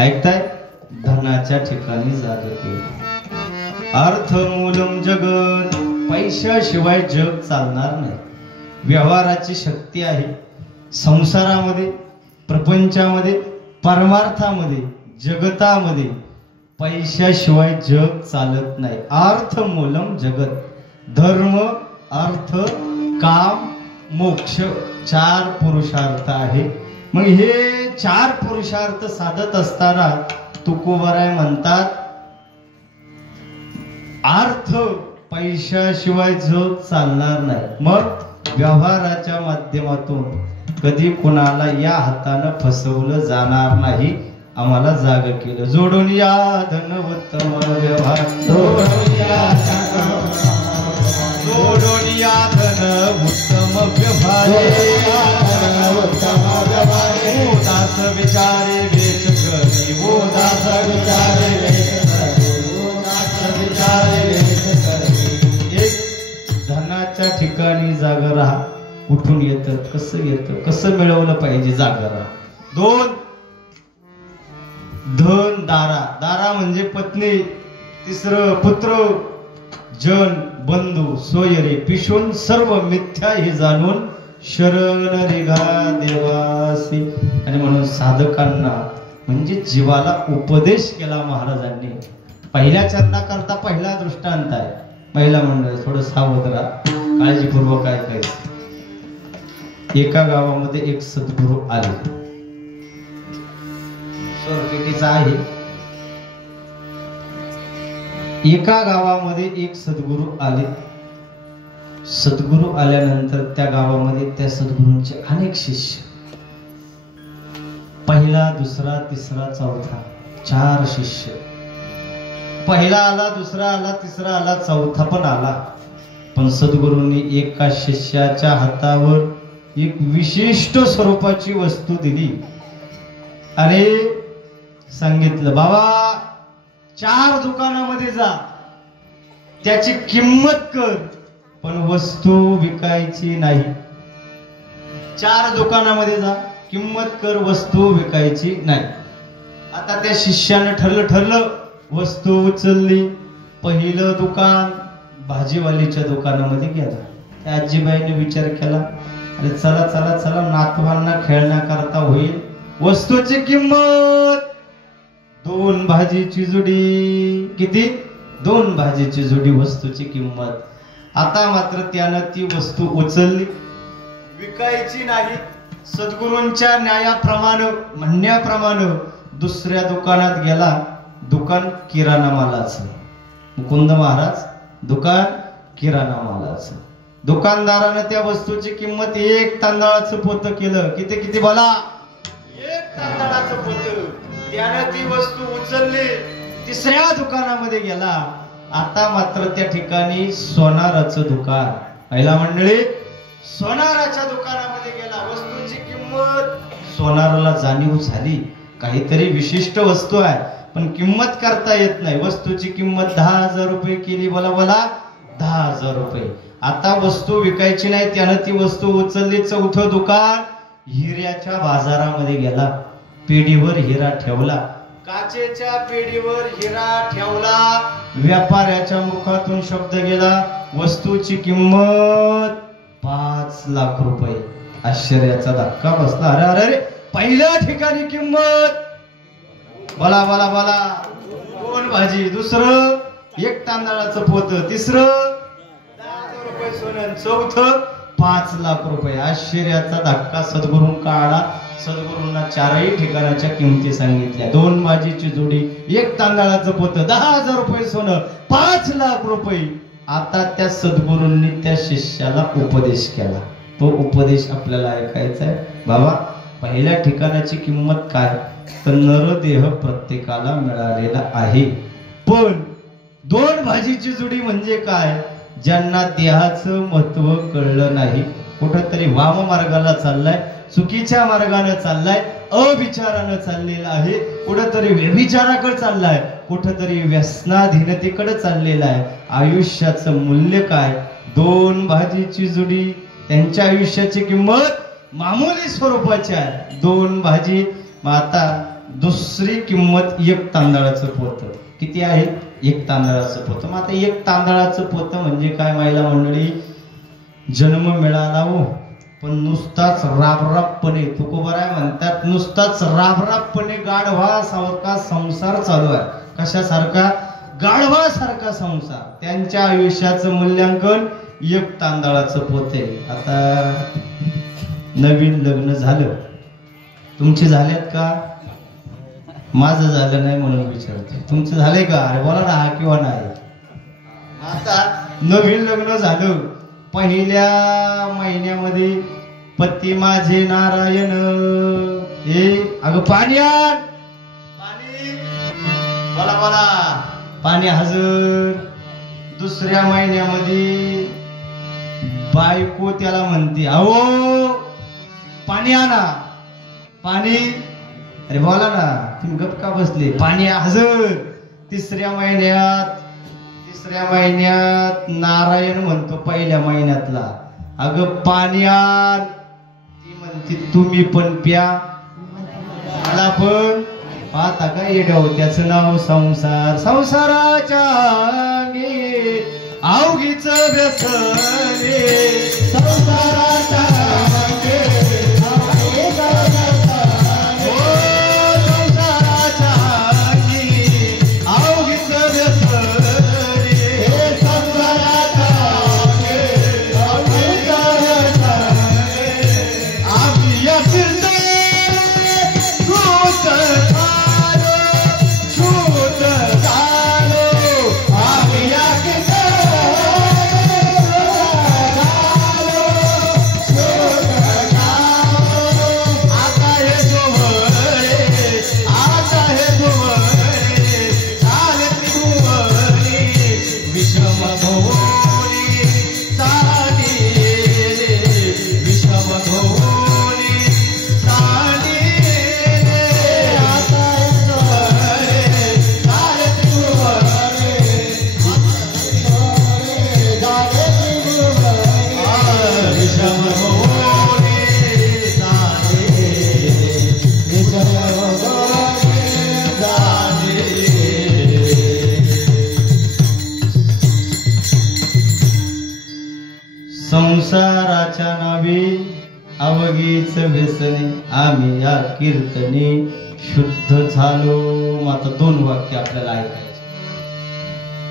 ऐकताय? धनाच्या ठिकाणी जाग केली. अर्थ मूलम जगत. पैशाशिवाय जग चालणार नाही. व्यवहाराची शक्ती आहे संसारामध्ये, प्रपंचामध्ये, परमार्थामध्ये, जगतामध्ये. पैशाशिवाय जग चालत नाही. अर्थ मूलम जगत. धर्म, अर्थ, काम, मोक्ष 4 पुरुषार्थ आहे. मग हे 4 पुरुषार्थ साधत असताना तुकोबाराय म्हणतात अर्थ पैशाशिवाय जग चालणार नाही. मग व्यवहाराच्या माध्यमातून कधी कुणाला या हातानं फसवलं जाणार नाही. आम्हाला जाग केलं. जोडून या धन उत्तम व्यवहार. जोडून या धन उत्तम व्यवहार. दास विचारे वेश करी. वो दास विचारे वेश करी. वो दास विचारे वेश करी. एक धनाच्या ठिकाणी जागा राहा. कुठून येतं, कसं येतं, कसं मिळवलं पाहिजे, जागा राहा. 2 धन दारा. दारा म्हणजे पत्नी. 3 पुत्र. जन बंधू सोयरे पिशून सर्व मिथ्या हे जाणून शरण निघा देवासी. आणि म्हणून साधकांना म्हणजे जीवाला उपदेश केला महाराजांनी. पहिल्या चरणाकरता पहिला दृष्टांत आहे. महिला मंडळ थोडं सावध राहा, काळजीपूर्वक ऐकायचं. एका गावामध्ये एक सद्गुरू आले. स्वरपेटीचा आहे. एका गावामध्ये एक सद्गुरू आले. सद्गुरू आल्यानंतर त्या गावामध्ये त्या सद्गुरूंचे अनेक शिष्य. पहिला, दुसरा, तिसरा, चौथा 4 शिष्य. पहिला आला, दुसरा आला, तिसरा आला, चौथा पण आला. पण सद्गुरूंनी एका शिष्याच्या हातावर एक विशिष्ट स्वरूपाची वस्तू दिली आणि सांगितलं, बाबा 4 दुकानामध्ये जा, त्याची किंमत कर, पण वस्तू विकायची नाही. 4 दुकानामध्ये जा, किंमत कर, वस्तू विकायची नाही. आता त्या शिष्यानं ठरलं. वस्तू उचलली. पहिलं दुकान भाजीवालीच्या दुकानामध्ये गेला. त्या आजीबाईने विचार केला, अरे चला चला चला, नातवांना खेळण्याकरता होईल. वस्तूची किंमत 2 भाजीची जुडी. किती? 2 भाजीची जुडी वस्तूची किंमत. आता मात्र त्यानं ती वस्तू उचलली, विकायची नाही. सद्गुरूंच्या न्यायाप्रमाणे, म्हणण्याप्रमाणे दुसऱ्या दुकानात गेला. दुकान किराणा मालाचं. मुकुंद महाराज दुकान किराणा मालाचं. दुकानदारानं त्या वस्तूची किंमत 1 तांदळाचं पोतं केलं. किती किती बोला? 1 तांदळाचं पोतं. त्यानं ती वस्तू उचलली, तिसऱ्या दुकानामध्ये गेला. आता मात्र त्या ठिकाणी सोनाराचं दुकान. पहिला मंडळी सोनाराच्या दुकानामध्ये गेला. वस्तूची किंमत, सोनाराला जाणीव झाली काहीतरी विशिष्ट वस्तू आहे, पण किंमत करता येत नाही. वस्तूची किंमत 10,000 रुपये केली. बोला बोला, 10,000 रुपये. आता वस्तू विकायची नाही. त्यानं ती वस्तू उचलली. 4थं दुकान हिऱ्याच्या बाजारामध्ये गेला. पेढीवर हिरा ठेवला. काचेच्या पेढीवर हिरा ठेवला. व्यापाऱ्याच्या मुखातून शब्द गेला, वस्तूची किंमत 5 लाख रुपये. आश्चर्याचा धक्का बसला. अरे अरे अरे, पहिल्या ठिकाणी किंमत, बोला बोला बोला, 2 भाजी, दुसरं 1 तांदळाचं पोतं, तिसरं 10,000 रुपये सोनं, 4थं 5 लाख रुपये. आश्चर्याचा धक्का सद्गुरूंना आला. सद्गुरूंना 4ही ठिकाणाच्या किमती सांगितल्या. 2 भाजीची जोडी, 1 तांदळाचं पोतं, 10,000 रुपये सोनं, 5 लाख रुपये. आता त्या सद्गुरूंनी त्या शिष्याला उपदेश केला. तो उपदेश आपल्याला ऐकायचा आहे. बाबा, पहिल्या ठिकाणाची किंमत काय? तर नरदेह प्रत्येकाला मिळालेला आहे. पण 2 भाजीची जोडी म्हणजे काय? ज्यांना देहाचं महत्व कळलं नाही, कुठंतरी वाम मार्गाला चाललाय, चुकीच्या मार्गाने चाललाय, अविचारानं चाललेला आहे, कुठंतरी व्यभिचाराकडे चाललाय, कुठंतरी व्यसनाधीनतेकडे चाललेला आहे. आयुष्याचं मूल्य काय? 2 भाजीची जोडी. त्यांच्या आयुष्याची किंमत मामूली स्वरूपाची आहे. 2 भाजी. आता दुसरी किंमत एक तांदळाचं पोतं. किती आहे? एक तांदळाचं पोतं. मग आता एक तांदळाचं पोतं म्हणजे काय महिला मंडळी? जन्म मिळाला हो, पण नुसताच राबराबपणे, तुकोबराय म्हणतात, नुसताच राबराबपणे गाढवा सारखा संसार चालू आहे. कशासारखा? गाढवासारखा संसार. त्यांच्या आयुष्याचं मूल्यांकन एक तांदळाचं पोते. आता नवीन लग्न झालं, तुमचे झालेत का? माझं झालं नाही म्हणून विचारते. तुमचं झालंय का? अरे बोला ना, हा किंवा नाही. आता नवीन लग्न झालं, पहिल्या महिन्यामध्ये पती माझे नारायण, हे अगं पाणी आण, पाणी, बोला बोला, पाणी हजर. दुसऱ्या महिन्यामध्ये बायको त्याला म्हणते, अहो पाणी आणा, पाणी, अरे बोला ना, तुम्ही गप का बसले, पाणी हजर. तिसऱ्या महिन्यात नारायण म्हणतो पहिल्या महिन्यातला, अगं पाणी आण. ती म्हणते तुम्ही पण प्या, मला पण. पाहता का येड्याव, त्याचं नाव संसार. संसाराच्या अवघीच व्यसने, संसाराच्या संसाराच्या नावे अवघीच व्यसने, आम्ही या कीर्तने शुद्ध झालो. मग आता 2 वाक्य आपल्याला ऐकायचे.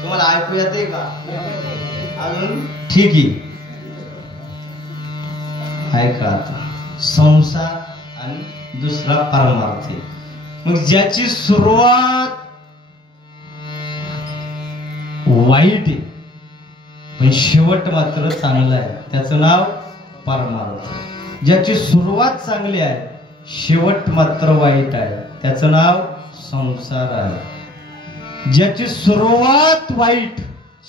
तुम्हाला ऐकू येते का? अजून ठीक आहे, ऐका आता. संसार आणि दुसरा परमार्थ. मग ज्याची सुरुवात वाईट आहे पण शेवट मात्र चांगला आहे, त्याचं नाव परमार्थ. ज्याची सुरुवात चांगली आहे, शेवट मात्र वाईट आहे, त्याचं नाव संसार आहे. ज्याची सुरुवात वाईट,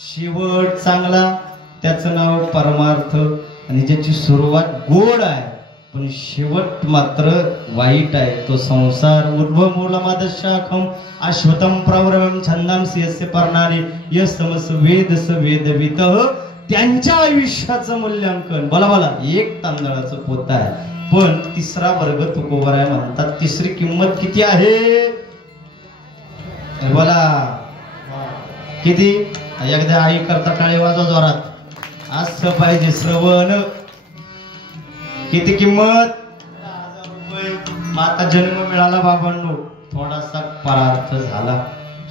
शेवट चांगला, त्याचं नाव परमार्थ. आणि ज्याची सुरुवात गोड आहे पण शेवट मात्र वाईट आहे, तो संसार. ऊर्ध्व मूलमदशाखम अश्वतम प्रवरम छंदांसी यस्य पर्णानि यस्तमस वेदस वेदवितः. त्यांच्या आयुष्याचं मूल्यांकन, बोला बोला, एक तांदळाचं पोत आहे. पण तिसरा वर्ग तुकोबराय म्हणतात, तिसरी किंमत किती आहे? बोला किती? एकदा आई करता टाळी वाजवा जोरात, असं पाहिजे श्रवण. किती किंमत? 10,000 रुपये. माता जन्म मिळाला बाबांनो, थोडासा परार्थ झाला,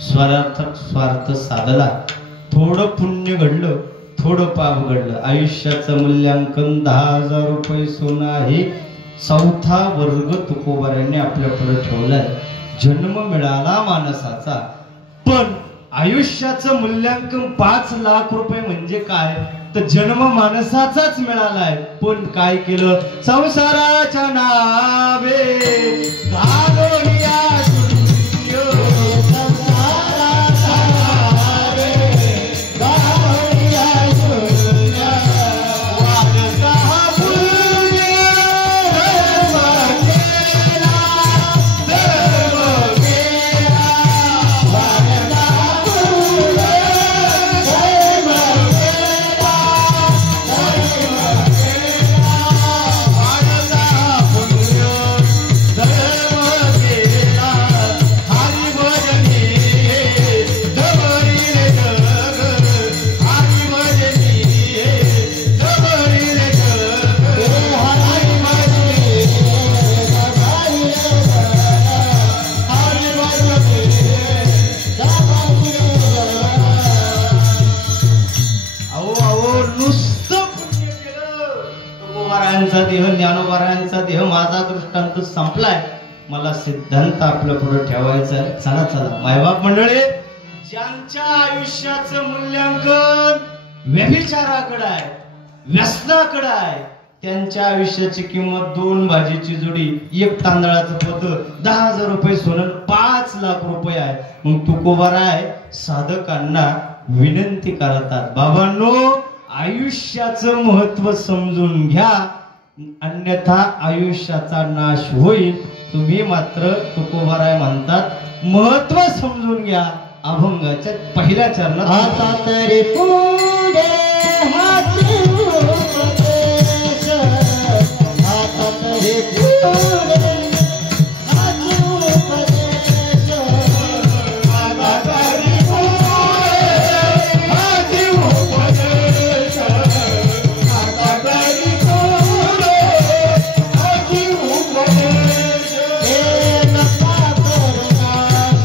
स्वार्थ साधला, थोडं पुण्य घडलं, थोडं पाप घडलं. आयुष्याचं मूल्यांकन 10,000 रुपये सोनं आहे. चौथा वर्ग तुकोबारांनी आपल्याकडे ठेवलाय. जन्म मिळाला माणसाचा, पण आयुष्याचं मूल्यांकन 5 लाख रुपये म्हणजे काय? तर जन्म माणसाचाच मिळालाय, पण काय केलं? संसाराच्या नावे घालोया शून्य, संसाराच्या नावे घालोया शून्य, वाढता पुण्य धर्म केला, वाढता पुण्य धर्म केला. तुकारायांचा देह, ज्ञानोबारायांचा देह, माझा दृष्टांत संपलाय. मला सिद्धांत आपल्या पुढे ठेवायचा आहे. चला चला मायबाप मंडळी, ज्यांच्या आयुष्याचं मूल्यांकन व्यभिचाराकडे आहे, व्यसनाकडे आहे, त्यांच्या आयुष्याची किंमत 2 भाजीची जोडी, 1 तांदळाचं पद, 10,000 रुपये सोनं, 5 लाख रुपये आहे. मग तुकोबाराय साधकांना विनंती करतात, बाबांनो आयुष्याचं महत्व समजून घ्या, अन्यथा आयुष्याचा नाश होईल. तुम्ही मात्र तुकोबाराय म्हणतात महत्व समजून घ्या. अभंगाच्या पहिल्या चरणात आता तरी पुढे हात उपदेश, आता तरी पुढे हात उपदेश, आता तरी पुढे हात उपदेश, आता तरी पुढे हात उपदेश. हे नका करुणास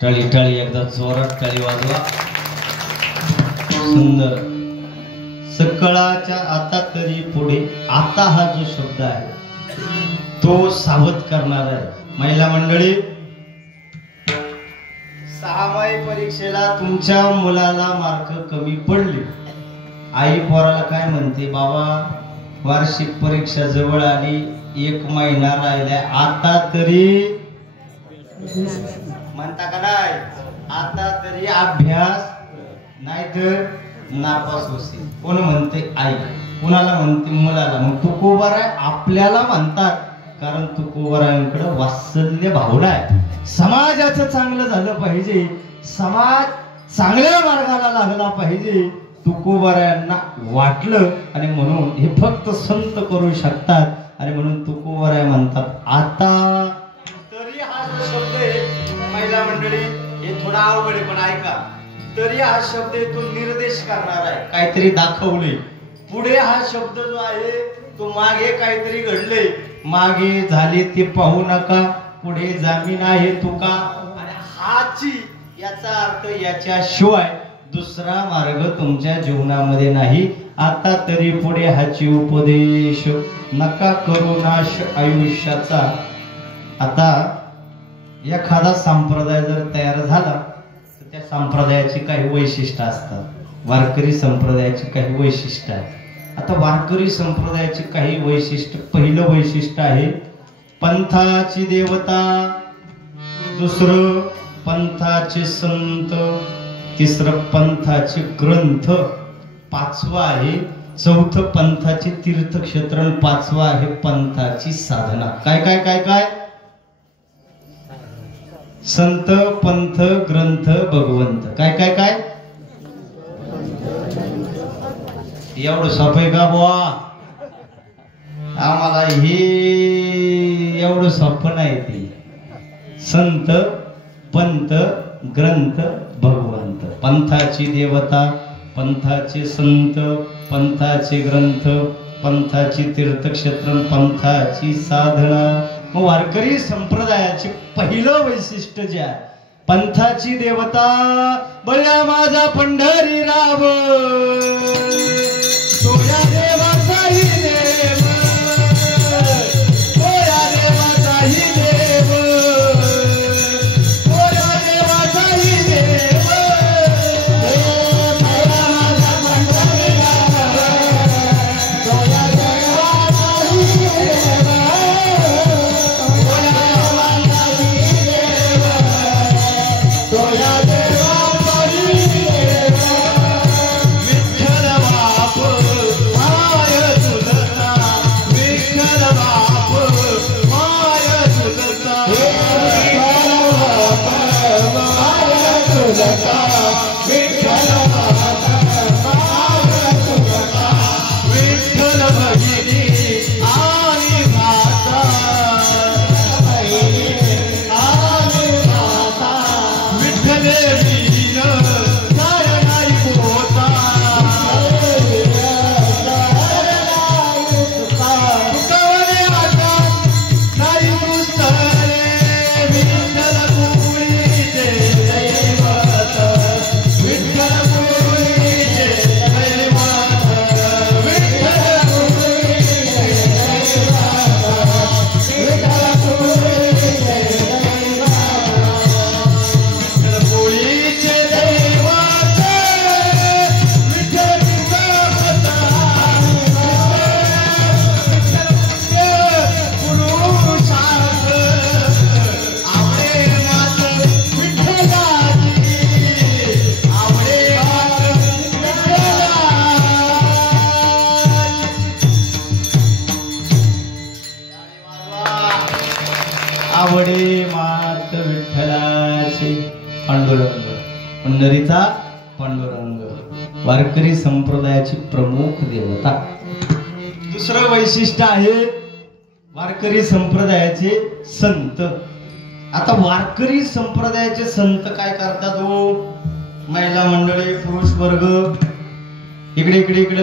टाळी टाळी एकदा जोरात टाळी वाजवा. सुंदर. सकळाच्या आता तरी पुढे, आता हा जो शब्द आहे तो सावध करणार आहे. महिला मंडळी, 6माही परीक्षेला तुमच्या मुलाला मार्क कमी पडले, आई पोराला काय म्हणते, बाबा वार्षिक परीक्षा जवळ आली, 1 महिना राहिलाय, आता तरी म्हणता का नाही, आता तरी अभ्यास, नाहीतर नापास होशील. कोण म्हणते, आई. कोणाला म्हणते, मुलाला. मग तुकोबाराय आपल्याला म्हणतात, कारण तुकोबारायांकडे वात्सल्य भावना आहे. समाजाचं चांगलं झालं पाहिजे, समाज चांगल्या मार्गाला लागला पाहिजे, तुकोबारायांना वाटलं, आणि म्हणून हे फक्त संत करू शकतात. आणि म्हणून तुकोबाराय म्हणतात आता तरी. हा जो शब्द आहे महिला मंडळी, हे थोडा अवघड आहे, पण ऐका. तरी हा शब्द तो निर्देश करणार आहे, काहीतरी दाखवले. पुढे हा शब्द जो आहे तो मागे काहीतरी घडले, मागे झाले ते पाहू नका, पुढे जामीन आहे तुका. आणि हाची याचा अर्थ याच्याशिवाय दुसरा मार्ग तुमच्या जीवनामध्ये नाही. आता तरी पुढे हाची उपदेश, नका करू नाश आयुष्याचा. आता एखादा संप्रदाय जर तयार झाला तर त्या संप्रदायाची काही वैशिष्ट्य असतात. वारकरी संप्रदायाची काही वैशिष्ट्य आहे. आता वारकरी संप्रदायाची काही वैशिष्ट्य, पहिलं वैशिष्ट्य आहे पंथाची देवता, दुसरं पंथाचे संत, तिसरं पंथाचे ग्रंथ, 5वं आहे चौथं पंथाचे तीर्थक्षेत्र, 5वं आहे पंथाची साधना. काय काय काय काय? संत, पंथ, ग्रंथ, भगवंत. काय काय काय? एवढं सोपं का बुवा? आम्हाला हे एवढं सोपं नाही. ते संत, पंथ, ग्रंथ, भगवंत. पंथाची देवता, पंथाचे संत, पंथाचे ग्रंथ, पंथाची तीर्थक्षेत्र, पंथाची साधना. मग वारकरी संप्रदायाचे पहिलं वैशिष्ट्य जे आहे, पंथाची देवता, बळ्या माझा पंढरी राव, सोया देवाचाही देव, सोया देवाचाही देव, सोया देवाचाही देव, बळ्या माझा पंढरी राव, सोया देवाचाही देव, सोया देवाचाही देव, विठ्ठल तुलका विठ्ठल माता पावन तुलका विठ्ठल भगिनी आणि माता आणि माता विठ्ठल वीर काय नाही होता तुकावरे आता नाही दुसरे विठ्ठल पुरीचे दैवत विठ्ठल पुरीचे दैवत विठ्ठल पुरीचे दैवत विठ्ठल पुरीचे दैवत पुरीचे दैवत विठ्ठल तुकावता पुरुषार्थ आवडे मात विठ्ठलाची आवडे मात आवडे मात विठ्ठलाचे पांडुरंग पंढरीचा पांडुरंग वारकरी संप्रदायाची प्रमुख देवता. दुसरं वैशिष्ट्य आहे वारकरी संप्रदायाचे संत. आता वारकरी संप्रदायाचे संत काय करतात हो? महिला मंडळी पुरुष वर्ग इकडे इकडे इकडे